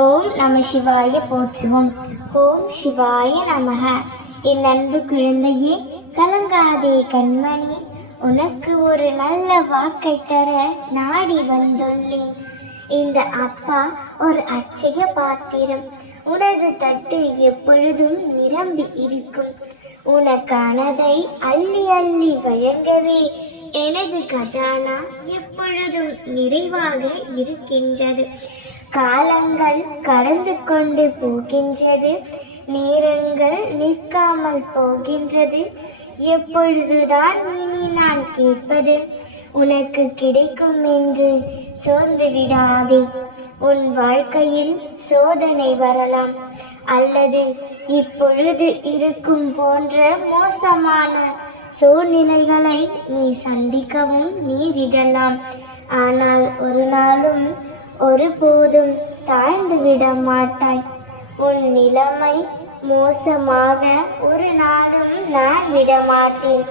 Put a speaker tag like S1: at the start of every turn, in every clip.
S1: ஓம் நம சிவாய போற்றுவோம். ஓம் சிவாய நமக. என் அன்பு குழந்தையே கலங்காதே கண்மணி. உனக்கு ஒரு நல்ல வாக்கை தர நாடி வந்துள்ளேன். இந்த அப்பா ஒரு அச்சய பாத்திரம். உனது தட்டு எப்பொழுதும் நிரம்பி இருக்கும். உனக்கானதை அள்ளி அள்ளி வழங்கவே எனது கஜானா எப்பொழுதும் நிறைவாக இருக்கின்றது. காலங்கள் கடந்து கொண்டு போகின்றது. நேரங்கள் நிற்காமல் போகின்றது. எப்பொழுதுதான் இனி நான் கேட்பது? உனக்கு கிடைக்கும் என்று சோர்ந்து விடாதே. உன் வாழ்க்கையில் சோதனை வரலாம். அல்லது இப்பொழுது இருக்கும் போன்ற மோசமான சூழ்நிலைகளை நீ சந்திக்கவும் நீரிடலாம். ஆனால் ஒரு நாளும் ஒருபோதும் தாழ்ந்து விட மாட்டாய். உன் நிலைமை மோசமாக ஒரு நாளும் நான் விட மாட்டேன்.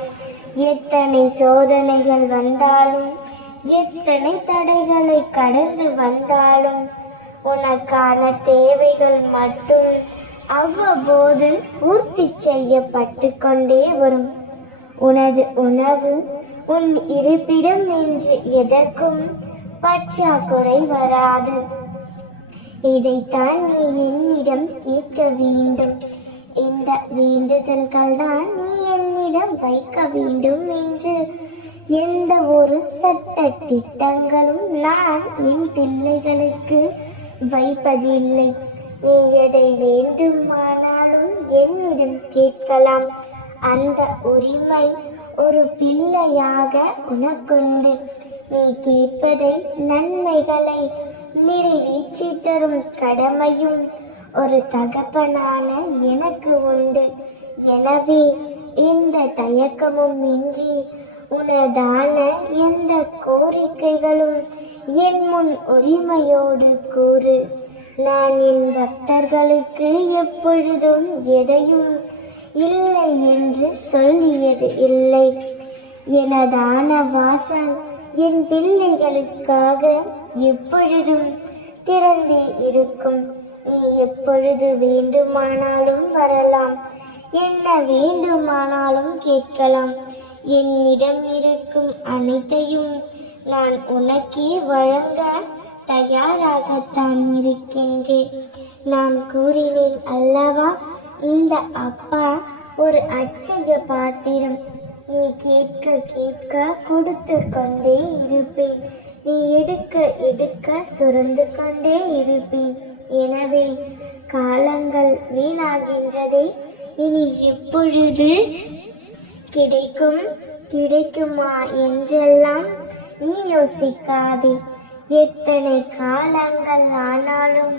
S1: எத்தனை சோதனைகள் வந்தாலும் எத்தனை தடைகளை கடந்து வந்தாலும் உனக்கான தேவைகள் மட்டும் அவ்வப்போது பூர்த்தி செய்யப்பட்டு கொண்டே வரும். உனது உணவு உன் இருப்பிடம் என்று எதற்கும் பற்றாக்குறை வராது. இதைத்தான் நீ என்னிடம் கேட்க வேண்டும். இந்த வேண்டுதல்கள் தான் நீ என்னிடம் வைக்க வேண்டும் என்று. எந்த ஒரு சட்ட திட்டங்களும் நான் என் பிள்ளைகளுக்கு வைப்பதில்லை. நீ எதை வேண்டுமானாலும் என்னிடம் கேட்கலாம். அந்த உரிமை ஒரு பிள்ளையாக உனக்குண்டு. நீ கேட்பதை நன்மைகளை நிறைவேற்றி தரும் கடமையும் ஒரு தகப்பனான எனக்கு உண்டு. எனவே எந்த தயக்கமும் இன்றி உனதான எந்த கோரிக்கைகளும் என் முன் உரிமையோடு கூறு. நான் என் பக்தர்களுக்கு எப்பொழுதும் எதையும் இல்லை என்று சொல்லியது இல்லை. எனதான வாசல் என் பிள்ளைகளுக்காக எப்பொழுதும் திறந்தே இருக்கும். நீ எப்பொழுது வேண்டுமானாலும் வரலாம். என்ன வேண்டுமானாலும் கேட்கலாம். என்னிடம் இருக்கும் அனைத்தையும் நான் உனக்கே வழங்க தயாராகத்தான் இருக்கின்றேன். நான் கூறினேன் அல்லவா இந்த அப்பா ஒரு அச்சய பாத்திரம். நீ கேட்க கேட்க கொடுத்து கொண்டே இருப்பேன். நீ எடுக்க எடுக்க சுரந்து கொண்டே இருப்பேன். எனவே காலங்கள் வீணாகின்றதே. இனி எப்பொழுது கிடைக்கும் கிடைக்குமா என்றெல்லாம் நீ யோசிக்காதே. எத்தனை காலங்கள் ஆனாலும்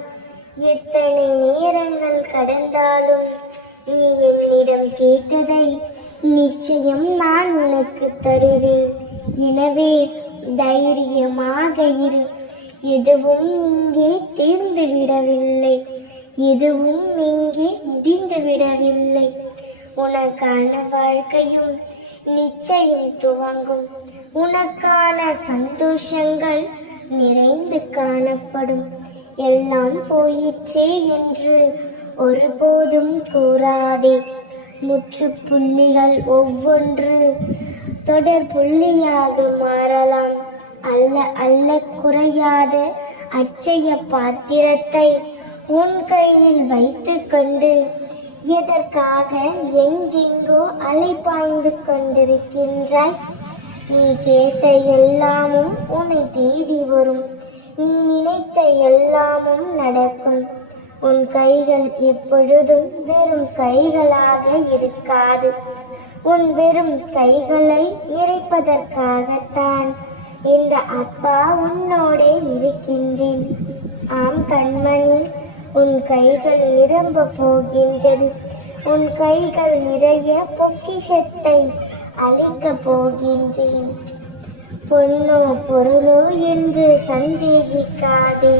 S1: எத்தனை நேரங்கள் கடந்தாலும் நீ என்னிடம் கேட்டதை நிச்சயம் நான் உனக்கு தருவேன். எனவே தைரியமாக இரு. எதுவும் இங்கே தீர்ந்து விடவில்லை எதுவும் இங்கே முடிந்து விடவில்லை உனக்கான வாழ்க்கையும் நிச்சயம் துவங்கும். உனக்கான சந்தோஷங்கள் நிறைந்து காணப்படும். எல்லாம் போயிற்றே என்று ஒருபோதும் கூறாதே. முற்றுப்புள்ளிகள் ஒவ்வொன்று தொடர் புள்ளியாக மாறலாம். அல்ல அல்ல குறையாத அச்சய பாத்திரத்தை உன் கையில் வைத்துக்கொண்டு எதற்காக எங்கெங்கோ அலைப்பாய்ந்து கொண்டிருக்கின்றாய்? நீ கேட்ட எல்லாமும் உன்னை தேடி வரும். நீ நினைத்த எல்லாமும் நடக்கும். உன் கைகள் எப்பொழுதும் வெறும் கைகளாக இருக்காது. உன் வெறும் கைகளை நிறைப்பதற்காகத்தான் இந்த அப்பா உன்னோடே இருக்கின்றேன். ஆம் கண்மணி உன் கைகள் நிரம்ப போகின்றது. உன் கைகள் நிறைய பொக்கிஷத்தை அளிக்கப் போகின்றேன். பொன்னோ பொருளோ என்று சந்தேகிக்காதே.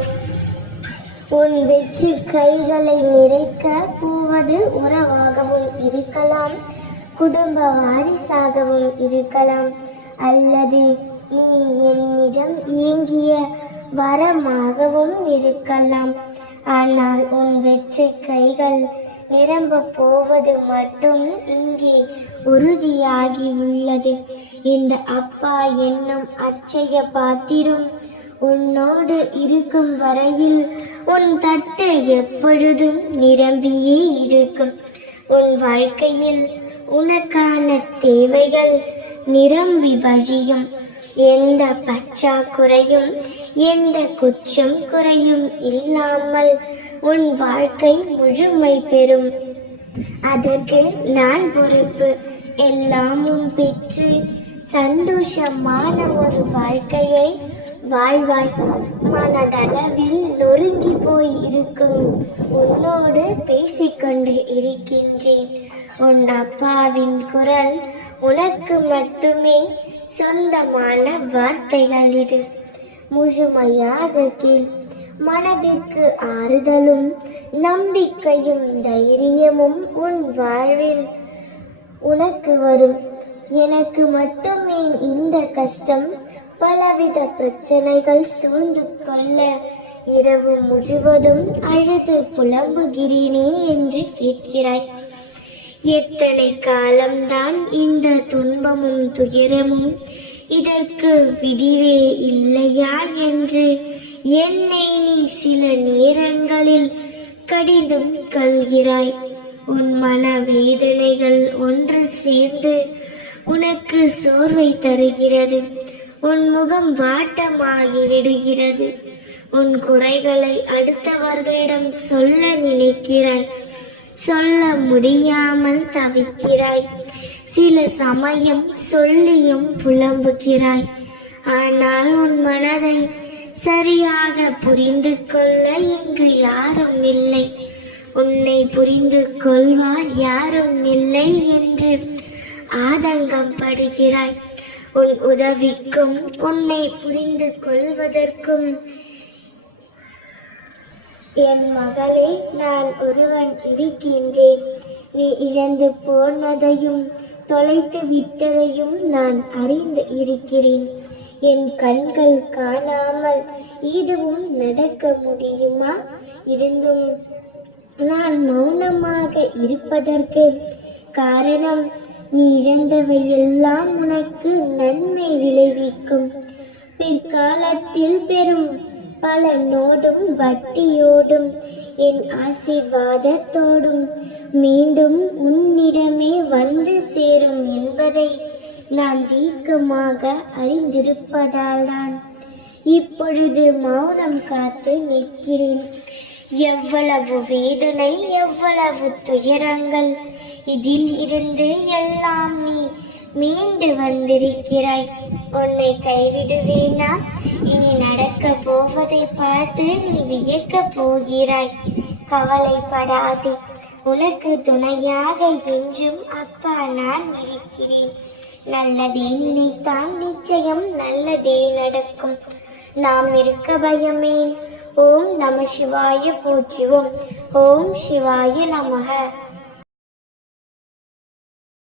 S1: உன் வெற்றி கைகளை நிறைக்க போவது உறவாகவும் இருக்கலாம். குடும்ப வாரிசாகவும் இருக்கலாம். அல்லது நீ என்னிடம் இயங்கிய வரமாகவும் இருக்கலாம். ஆனால் உன் வெற்றி கைகள் நிரம்ப போவது மட்டும் இங்கே உறுதியாகி உள்ளது இந்த அப்பா என்னும் அச்சய பாத்திரம் உன்னோடு இருக்கும் வரையில் உன் தட்டு எப்பொழுதும் நிரம்பியே இருக்கும். உன் வாழ்க்கையில் உனக்கான தேவைகள் நிரம்பி வழியும். எந்த பற்றாக்குறையும் எந்த குற்றம் குறையும் இல்லாமல் உன் வாழ்க்கை முழுமை பெறும். அதற்கு நான் பொறுப்பு. எல்லாமும் பெற்று சந்தோஷமான ஒரு வாழ்க்கையை வாழ்வாய். மனதளவில் நொறுங்கி போய் இருக்கும். உன்னோடு பேசிக்கொண்டு இருக்கின்றேன். உன் அப்பாவின் குரல் உனக்கு மட்டுமே சொந்தமான வார்த்தைகள் இது. முழுமையாக கீழ் மனதிற்கு ஆறுதலும் நம்பிக்கையும் தைரியமும் உன் வாழ்வில் உனக்கு வரும். எனக்கு மட்டுமே இந்த கஷ்டம் பலவித பிரச்சனைகள் சூழ்ந்து கொள்ள இரவு முழுவதும் அழுது புலம்புகிறேனே என்று கேட்கிறாய். எத்தனை காலம்தான் இந்த துன்பமும் துயரமும் இதற்கு விடிவே இல்லையா என்று என்னை நீ சில நேரங்களில் கடிதும் கல்கிறாய் உன் மன வேதனைகள் ஒன்று சேர்ந்து உனக்கு சோர்வை தருகிறது. உன் முகம் வாட்டமாகி விடுகிறது. உன் குறைகளை அடுத்தவர்களிடம் சொல்ல நினைக்கிறாய். சொல்ல முடியாமல் தவிக்கிறாய். சில சமயம் சொல்லியும் புலம்புகிறாய். ஆனால் உன் மனதை சரியாக புரிந்து கொள்ள இங்கு யாரும் இல்லை. உன்னை புரிந்து கொள்வார் யாரும் இல்லை என்று ஆதங்கம் படுகிறாய் உன் உதவிக்கும் உன்னை புரிந்து கொள்வதற்கும். என் மகளே நான் ஒருவன் இருக்கின்றேன். நீ இழந்து போனதையும் தொலைத்து விட்டதையும் நான் அறிந்து இருக்கிறேன். என் கண்கள் காணாமல் இதுவும் நடக்க முடியுமா? இருந்தும் நான் மௌனமாக இருப்பதற்கு காரணம் நீ இழந்தவை எல்லாம் உனக்கு நன்மை விளைவிக்கும். பிற்காலத்தில் பெறும் பலனோடும் வட்டியோடும் என் ஆசீர்வாதத்தோடும் மீண்டும் உன்னிடமே வந்து சேரும் என்பதை நான் தீர்க்கமாக அறிந்திருப்பதால் தான் இப்பொழுது மௌனம் காத்து நிற்கிறேன். எவ்வளவு வேதனை எவ்வளவு துயரங்கள் இதில் இருந்து எல்லாம் நீ மீண்டு வந்திருக்கிறாய். உன்னை கைவிடுவேனா? இனி நடக்க போவதை பார்த்து நீ வியக்க போகிறாய். கவலைப்படாதே உனக்கு துணையாக என்றும் அப்பா நான் இருக்கிறேன். நல்லதே நினைத்தான் நிச்சயம் நல்லதே நடக்கும். நாம் இருக்க பயமே. ஓம் நம சிவாய போற்றுவோம் ஓம் சிவாய நமக.